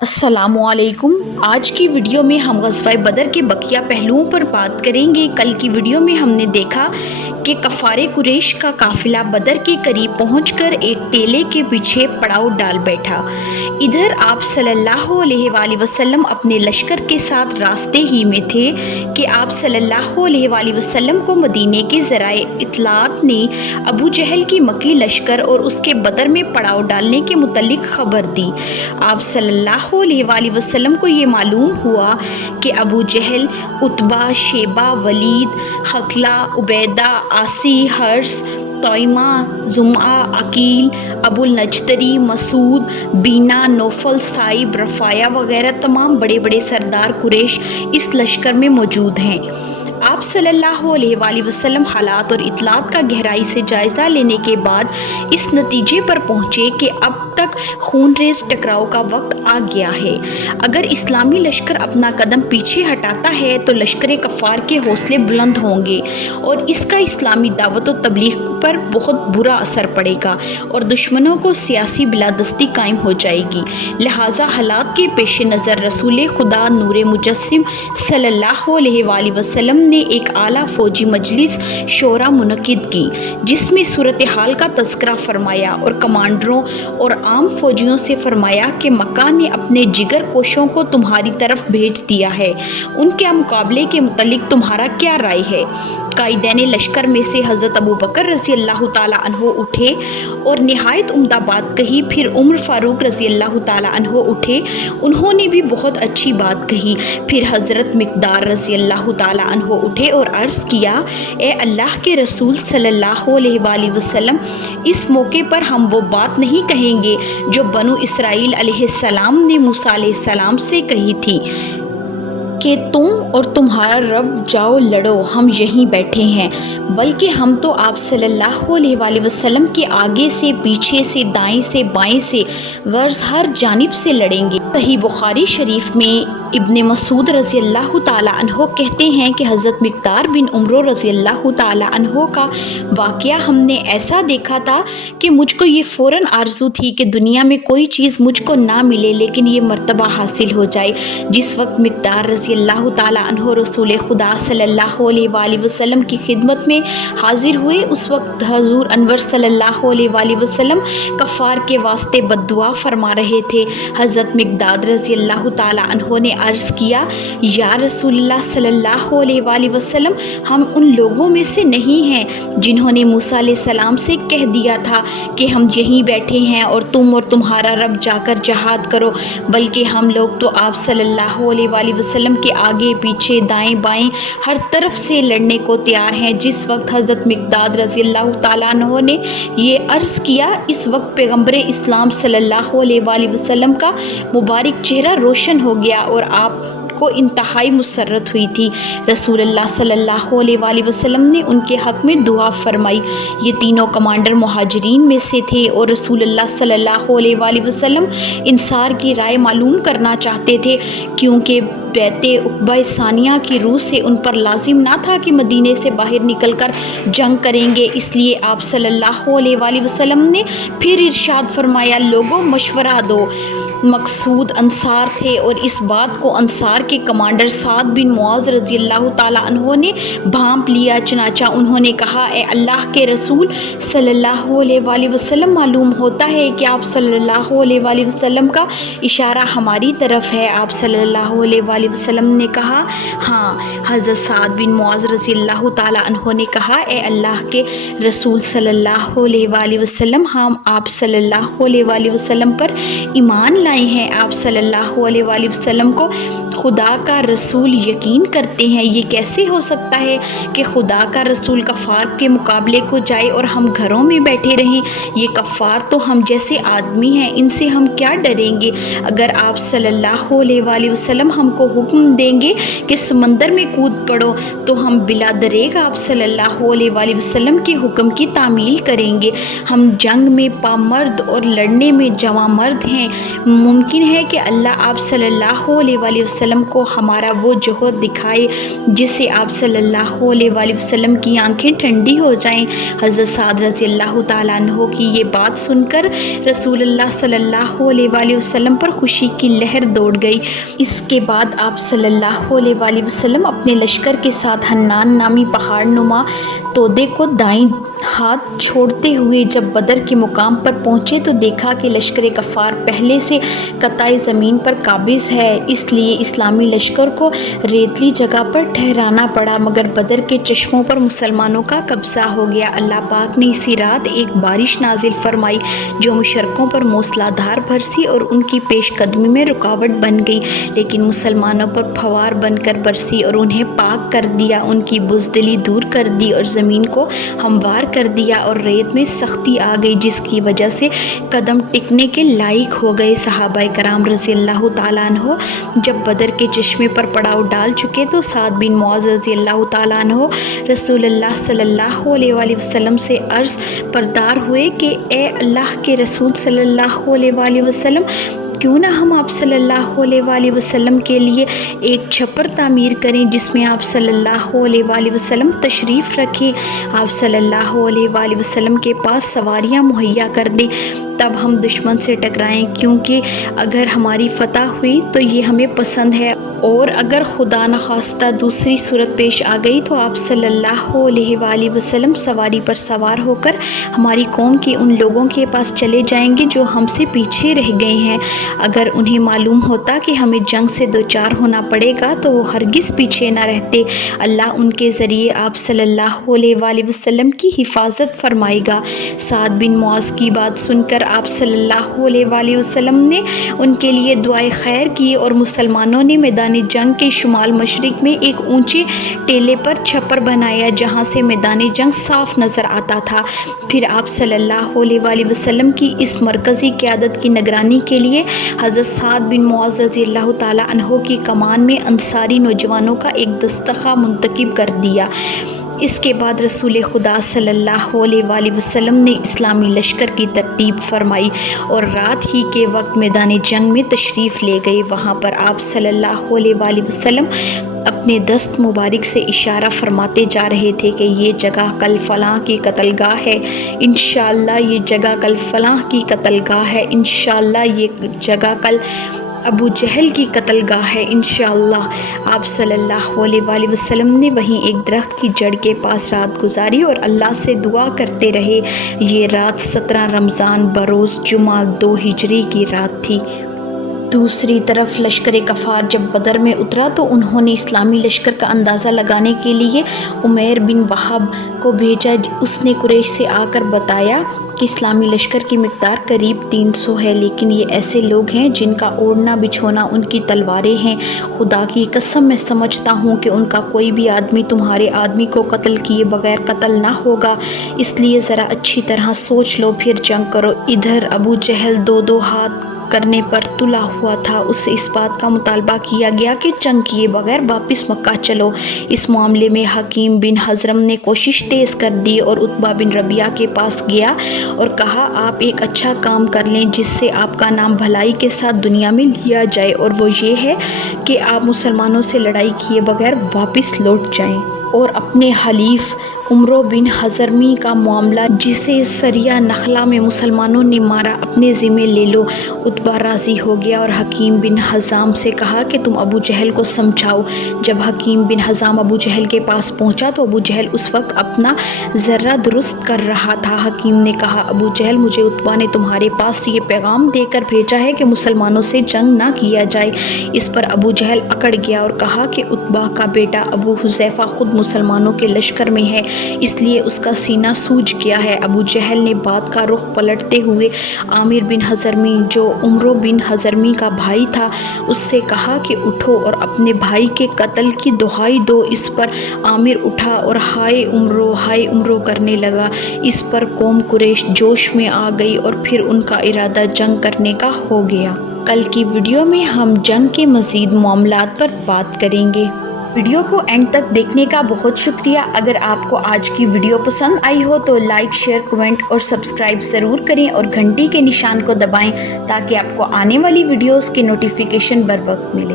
السلام علیکم۔ آج کی ویڈیو میں ہم غزوہ بدر کے بقیہ پہلوؤں پر بات کریں گے۔ کل کی ویڈیو میں ہم نے دیکھا کہ کفار قریش کا قافلہ بدر کے قریب پہنچ کر ایک ٹیلے کے پیچھے پڑاؤ ڈال بیٹھا۔ ادھر آپ صلی اللہ علیہ وآلہ وسلم اپنے لشکر کے ساتھ راستے ہی میں تھے کہ آپ صلی اللہ علیہ وآلہ وسلم کو مدینے کے ذرائع اطلاعات نے ابو جہل کی مکی لشکر اور اس کے بدر میں پڑاؤ ڈالنے کے متعلق خبر دی۔ آپ صلی اللہ علیہ وآلہ وسلم کو یہ معلوم ہوا کہ ابو جہل، عتبہ، شیبہ، ولید، خقلہ، عبیدہ، عاصی، حرث، طیمہ، زمعہ، عقیل، ابو النجتری، مسعود، بینا، نوفل، صائب، رفاعہ وغیرہ تمام بڑے بڑے سردار قریش اس لشکر میں موجود ہیں۔ آپ صلی اللہ علیہ وآلہ وسلم حالات اور اطلاعات کا گہرائی سے جائزہ لینے کے بعد اس نتیجے پر پہنچے کہ اب تک خون ریز ٹکراؤ کا وقت آ گیا ہے۔ اگر اسلامی لشکر اپنا قدم پیچھے ہٹاتا ہے تو لشکر کفار کے حوصلے بلند ہوں گے اور اس کا اسلامی دعوت و تبلیغ پر بہت برا اثر پڑے گا اور دشمنوں کو سیاسی بالادستی قائم ہو جائے گی۔ لہٰذا حالات کے پیش نظر رسول خدا نور مجسم صلی اللہ علیہ وآلہ وسلم نے ایک اعلیٰ فوجی مجلس شورا منعقد کی، جس میں صورتحال کا تذکرہ فرمایا اور کمانڈروں اور عام فوجیوں سے فرمایا کہ مکہ نے اپنے جگر کوشوں کو تمہاری طرف بھیج دیا ہے، ان کے مقابلے کے متعلق تمہارا کیا رائے ہے؟ قائدین لشکر میں سے حضرت ابو بکر رضی اللہ تعالیٰ عنہ اٹھے اور نہایت عمدہ بات کہی۔ پھر عمر فاروق رضی اللہ تعالیٰ عنہ اٹھے، انہوں نے بھی بہت اچھی بات کہی۔ پھر حضرت مقدار رضی اللہ تعالیٰ عنہ اٹھے اور عرض کیا، اے اللہ کے رسول صلی اللہ علیہ وآلہ وسلم، اس موقع پر ہم وہ بات نہیں کہیں گے جو بنو اسرائیل علیہ السلام نے موسیٰ علیہ السلام سے کہی تھی کہ تم اور تمہارا رب جاؤ لڑو، ہم یہیں بیٹھے ہیں، بلکہ ہم تو آپ صلی اللہ علیہ وآلہ وسلم کے آگے سے، پیچھے سے، دائیں سے، بائیں سے، غرض ہر جانب سے لڑیں گے۔ صحیح بخاری شریف میں ابن مسعود رضی اللہ تعالیٰ عنہ کہتے ہیں کہ حضرت مقدار بن عمرو رضی اللہ تعالیٰ عنہ کا واقعہ ہم نے ایسا دیکھا تھا کہ مجھ کو یہ فوراً آرزو تھی کہ دنیا میں کوئی چیز مجھ کو نہ ملے لیکن یہ مرتبہ حاصل ہو جائے۔ جس وقت مقدار رضی اللہ تعالیٰ عنہ رسول خدا صلی اللہ علیہ وآلہ وسلم کی خدمت میں حاضر ہوئے، اس وقت حضور انور صلی اللہ علیہ وآلہ وسلم کفار کے واسطے بد دعا فرما رہے تھے۔ حضرت مقداد رضی اللہ تعالیٰ عنہ نے عرض کیا، یا رسول اللہ صلی اللہ علیہ وآلہ وسلم، ہم ان لوگوں میں سے نہیں ہیں جنہوں نے موسیٰ علیہ السلام سے کہہ دیا تھا کہ ہم یہیں بیٹھے ہیں اور تم اور تمہارا رب جا کر جہاد کرو، بلکہ ہم لوگ تو آپ صلی اللہ علیہ وآلہ وسلم کے آگے، پیچھے، دائیں بائیں ہر طرف سے لڑنے کو تیار ہیں۔ جس وقت حضرت مقداد رضی اللہ تعالیٰ عنہ نے یہ عرض کیا، اس وقت پیغمبر اسلام صلی اللہ علیہ وآلہ وسلم کا مبارک چہرہ روشن ہو گیا اور آپ کو انتہائی مسرت ہوئی تھی۔ رسول اللہ صلی اللہ علیہ وآلہ وسلم نے ان کے حق میں دعا فرمائی۔ یہ تینوں کمانڈر مہاجرین میں سے تھے اور رسول اللہ صلی اللہ علیہ وآلہ وسلم انصار کی رائے معلوم کرنا چاہتے تھے، کیونکہ بیعت عقبہ ثانیہ کی روح سے ان پر لازم نہ تھا کہ مدینے سے باہر نکل کر جنگ کریں گے۔ اس لیے آپ صلی اللہ علیہ وآلہ وسلم نے پھر ارشاد فرمایا، لوگوں مشورہ دو۔ مقصود انصار تھے اور اس بات کو انصار کے کمانڈر سعد بن معاذ رضی اللہ تعالیٰ عنہ نے بھانپ لیا، چنانچہ انہوں نے کہا، اے اللہ کے رسول صلی اللہ علیہ وآلہ وسلم، معلوم ہوتا ہے کہ آپ صلی اللہ علیہ وآلہ وسلم کا اشارہ ہماری طرف ہے۔ آپ صلی اللہ علیہ وآلہ وسلم نے کہا، ہاں۔ حضرت سعد بن معاذ رضی اللہ تعالیٰ عنہ نے کہا، اے اللہ کے رسول صلی اللہ علیہ وآلہ وسلم، ہم آپ صلی اللہ علیہ وآلہ وسلم پر ایمان لائے ہیں، آپ صلی اللہ علیہ وآلہ وسلم کو خدا کا رسول یقین کرتے ہیں۔ یہ کیسے ہو سکتا ہے کہ خدا کا رسول کفار کے مقابلے کو جائے اور ہم گھروں میں بیٹھے رہیں؟ یہ کفار تو ہم جیسے آدمی ہیں، ان سے ہم کیا ڈریں گے؟ اگر آپ صلی اللہ علیہ وآلہ وسلم ہم کو حکم دیں گے کہ سمندر میں کود پڑو تو ہم بلا دریغ آپ صلی اللہ علیہ وآلہ وسلم کے حکم کی تعمیل کریں گے۔ ہم جنگ میں پامرد اور لڑنے میں جواں مرد ہیں، मुमकिन है कि अल्लाह आप सल्लल्लाहु अलैहि वसल्लम को हमारा वो जोहद दिखाए जिससे आप सल्लल्लाहु अलैहि वसल्लम की आंखें ठंडी हो जाएं। हज़रत साद रज़ी अल्लाह ताला अन्हो की ये बात सुनकर रसूलुल्लाह सल्लल्लाहु अलैहि वसल्लम पर खुशी की लहर दौड़ गई। इसके बाद आप सल्लल्लाहु अलैहि वसल्लम अपने लश्कर के साथ हन्नान नामी पहाड़ नुमा तोदे को दाईं हाथ छोड़ते हुए जब बदर के मुकाम पर पहुँचे तो देखा कि लश्कर कफ़ार पहले से कताई ज़मीन पर काबिज़ है, इसलिए इस्लामी लश्कर को रेतली जगह पर ठहराना पड़ा, मगर बदर के चश्मों पर मुसलमानों का कब्ज़ा हो गया। अल्लाह पाक ने इसी रात एक बारिश नाजिल फरमाई जो मुशरकों पर मूसलाधार बरसी और उनकी पेशकदमी में रुकावट बन गई, लेकिन मुसलमानों पर फवार बनकर बरसी और उन्हें पाक कर दिया, उनकी बुज़दिली दूर कर दी और ज़मीन को हमवार कर दिया और रेत में सख्ती आ गई, जिसकी वजह से कदम टिकने के लायक हो गए। सहाबाए कराम रज़ी अल्लाह ताला अन्हो जब बदर के चश्मे पर पड़ाव डाल चुके तो साद बिन मुआज़ रज़ी अल्लाह ताला अन्हो रसूलुल्लाह सल्लल्लाहु अलैहि वसल्लम से अर्ज़ परदार हुए कि ए अल्लाह के रसूल सल्लल्लाहु अलैहि वसल्लम, क्यों ना हम आप सल्लल्लाहु अलैहि वसल्लम के लिए एक छप्पर तामीर करें जिसमें आप सल्लल्लाहु अलैहि वसल्लम तशरीफ़ रखें, आप सल्लल्लाहु अलैहि वसल्लम के पास सवारियां मुहैया कर दें, तब हम दुश्मन से टकराएं, क्योंकि अगर हमारी फतह हुई तो ये हमें पसंद है, और अगर खुदा न खास्ता दूसरी सूरत पेश आ गई तो आप सल्लल्लाहु अलैहि वसल्लम सवारी पर सवार होकर हमारी कौम के उन लोगों के पास चले जाएंगे जो हमसे पीछे रह गए हैं। अगर उन्हें मालूम होता कि हमें जंग से दो चार होना पड़ेगा तो वो हरगिज़ पीछे न रहते। अल्लाह उनके ज़रिए आप सल्लल्लाहु अलैहि वसल्लम की हिफाजत फरमाएगा। साद बिन मुआज़ की बात सुनकर आप सल्लल्लाहु अलैहि वसल्लम ने उनके लिए दुआए खैर की और मुसलमानों ने मैदान जंग के शुमाल मशरिक में एक ऊंचे टेले पर छप्पर बनाया जहां से मैदान जंग साफ नज़र आता था। फिर आप सल्लल्लाहु अलैहि वसल्लम की इस मरकज़ी क़यादत की निगरानी के लिए हज़रत साद बिन मुआज़ रज़ी अल्लाह ताला अन्हो की कमान में अंसारी नौजवानों का एक दस्तखा मुंतखब कर दिया। इसके बाद रसूल खुदा सल्लल्लाहु अलैहि वसल्लम ने इस्लामी लश्कर की तरतीब फरमाई और रात ही के वक्त मैदान जंग में तशरीफ़ ले गए। वहाँ पर आप सल्लल्लाहु अलैहि वसल्लम अपने दस्त मुबारक से इशारा फरमाते जा रहे थे कि ये जगह कल फलां की कत्लगाह है, इंशाअल्लाह ये जगह कल फलां की कत्लगाह है, इंशाअल्लाह ये जगह कल अबू जहल की कत्लगाह है, इंशाअल्लाह। आप सल्लल्लाहु अलैहि वसल्लम ने वहीं एक दरख्त की जड़ के पास रात गुजारी और अल्लाह से दुआ करते रहे। ये रात 17 रमज़ान बरोज़ जुमा 2 हिजरी की रात थी। दूसरी तरफ लश्कर कफ़ार जब बदर में उतरा तो उन्होंने इस्लामी लश्कर का अंदाज़ा लगाने के लिए उमैर बिन वहाब को भेजा। उसने कुरैश से आकर बताया कि इस्लामी लश्कर की मिक़दार करीब 300 है, लेकिन ये ऐसे लोग हैं जिनका ओढ़ना बिछोना उनकी तलवारें हैं। खुदा की कसम मैं समझता हूँ कि उनका कोई भी आदमी तुम्हारे आदमी को कत्ल किए बगैर कत्ल ना होगा, इसलिए ज़रा अच्छी तरह सोच लो फिर जंग करो। इधर अबू जहल दो हाथ करने पर तुला हुआ था। उससे इस बात का मुतालबा किया गया कि जंग किए बगैर वापस मक्का चलो। इस मामले में हकीम बिन हज़रम ने कोशिश तेज़ कर दी और उतबा बिन रबिया के पास गया और कहा, आप एक अच्छा काम कर लें जिससे आपका नाम भलाई के साथ दुनिया में लिया जाए, और वो ये है कि आप मुसलमानों से लड़ाई किए बगैर वापस लौट जाएं और अपने हलीफ उमरो बिन हज़रमी का मामला जिसे सरिया नखला में मुसलमानों ने मारा अपने ज़िम्मे ले लो। उतबा राज़ी हो गया और हकीम बिन हज़ाम से कहा कि तुम अबू जहल को समझाओ। जब हकीम बिन हज़ाम अबू जहल के पास पहुंचा तो अबू जहल उस वक्त अपना ज़र्रा दुरुस्त कर रहा था। हकीम ने कहा, अबू जहल, मुझे उतबा ने तुम्हारे पास ये पैगाम देकर भेजा है कि मुसलमानों से जंग ना किया जाए। इस पर अबू जहल अकड़ गया और कहा कि उतबा का बेटा अबू हुज़ैफ़ा खुद मुसलमानों के लश्कर में है, इसलिए उसका सीना सूज गया है। अबू जहल ने बात का रुख पलटते हुए आमिर बिन हज़रमी जो उमरो बिन हज़रमी का भाई था उससे कहा कि उठो और अपने भाई के कत्ल की दुहाई दो। इस पर आमिर उठा और हाय उमरो करने लगा। इस पर कौम कुरैश जोश में आ गई और फिर उनका इरादा जंग करने का हो गया। कल की वीडियो में हम जंग के मज़ीद मामलात पर बात करेंगे। ویڈیو کو اینڈ تک دیکھنے کا بہت شکریہ۔ اگر آپ کو آج کی ویڈیو پسند آئی ہو تو لائک، شیئر، کمنٹ اور سبسکرائب ضرور کریں اور گھنٹی کے نشان کو دبائیں تاکہ آپ کو آنے والی ویڈیوز کی نوٹیفیکیشن بر وقت ملے۔